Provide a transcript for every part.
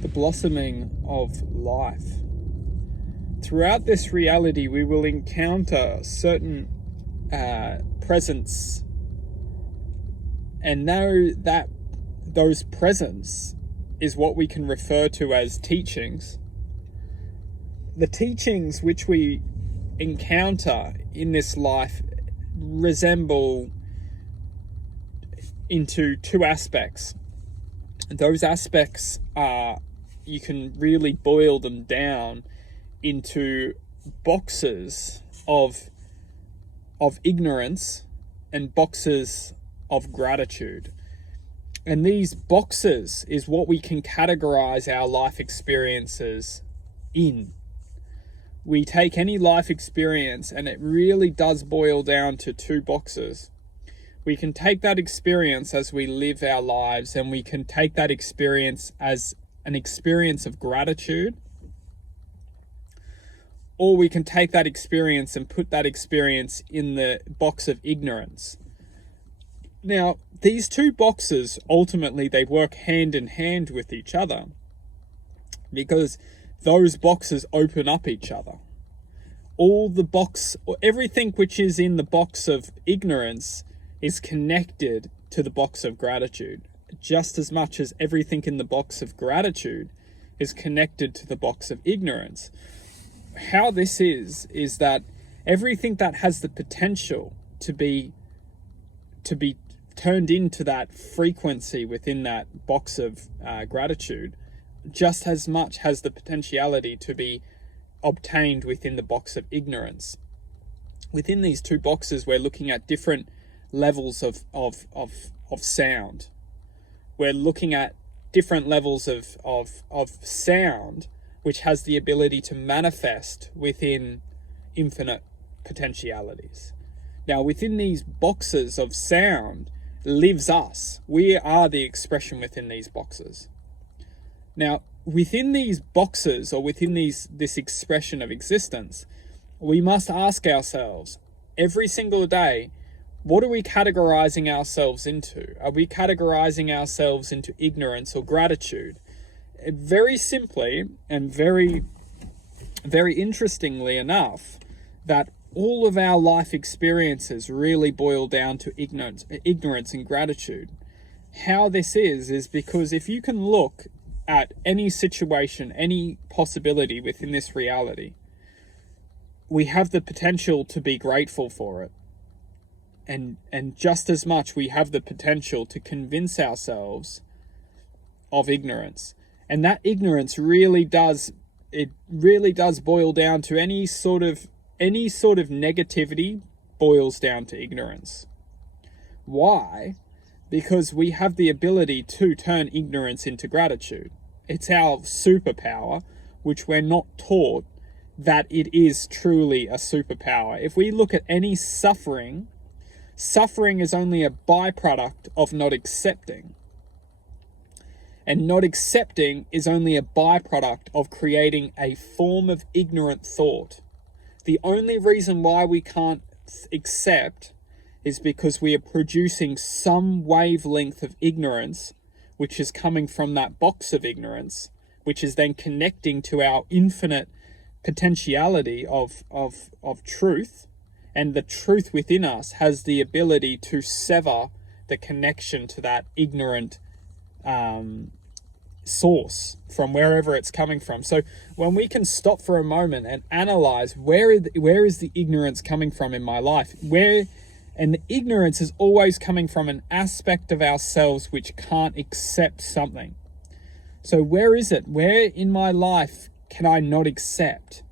the blossoming of life. Throughout this reality, we will encounter certain presence, and know that those presents is what we can refer to as teachings. The teachings which we encounter in this life resemble into two aspects. Those aspects are, you can really boil them down into boxes of ignorance and boxes of gratitude. And these boxes is what we can categorize our life experiences in. We take any life experience and it really does boil down to two boxes. We can take that experience as we live our lives, and we can take that experience as an experience of gratitude, or we can take that experience and put that experience in the box of ignorance. Now, these two boxes, ultimately, they work hand in hand with each other, because those boxes open up each other. Everything which is in the box of ignorance is connected to the box of gratitude, just as much as everything in the box of gratitude is connected to the box of ignorance. How this is that everything that has the potential to be turned into that frequency within that box of gratitude, just as much has the potentiality to be obtained within the box of ignorance. Within these two boxes, we're looking at different levels of sound. We're looking at different levels of sound, which has the ability to manifest within infinite potentialities. Now, within these boxes of sound lives us. We are the expression within these boxes. Now, within these boxes, or within this expression of existence, we must ask ourselves every single day, what are we categorizing ourselves into? Are we categorizing ourselves into ignorance or gratitude? Very simply, and very, very interestingly enough, that all of our life experiences really boil down to ignorance and gratitude. How this is because if you can look at any situation, any possibility within this reality, we have the potential to be grateful for it. And just as much, we have the potential to convince ourselves of ignorance. And that ignorance really does boil down to any sort of negativity boils down to ignorance. Why? Because we have the ability to turn ignorance into gratitude. It's our superpower, which we're not taught that it is truly a superpower. If we look at any suffering is only a byproduct of not accepting. And not accepting is only a byproduct of creating a form of ignorant thought. The only reason why we can't accept is because we are producing some wavelength of ignorance, which is coming from that box of ignorance, which is then connecting to our infinite potentiality of truth. And the truth within us has the ability to sever the connection to that ignorant source from wherever it's coming from. So when we can stop for a moment and analyze where is the ignorance coming from in my life, and the ignorance is always coming from an aspect of ourselves which can't accept something. So where is it? Where in my life can I not accept?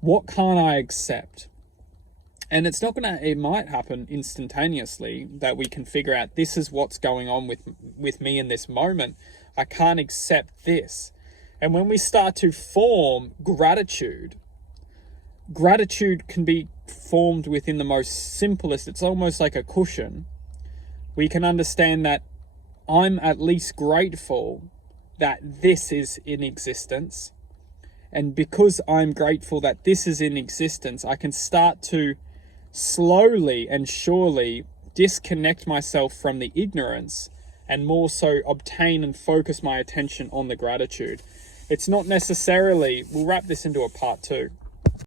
What can't I accept? And it might happen instantaneously that we can figure out, this is what's going on with me in this moment. I can't accept this. And when we start to form gratitude can be formed within the most simplest, it's almost like a cushion. We can understand that I'm at least grateful that this is in existence. And because I'm grateful that this is in existence, I can start to slowly and surely disconnect myself from the ignorance and more so obtain and focus my attention on the gratitude. it's not necessarily, we'll wrap this into a part two.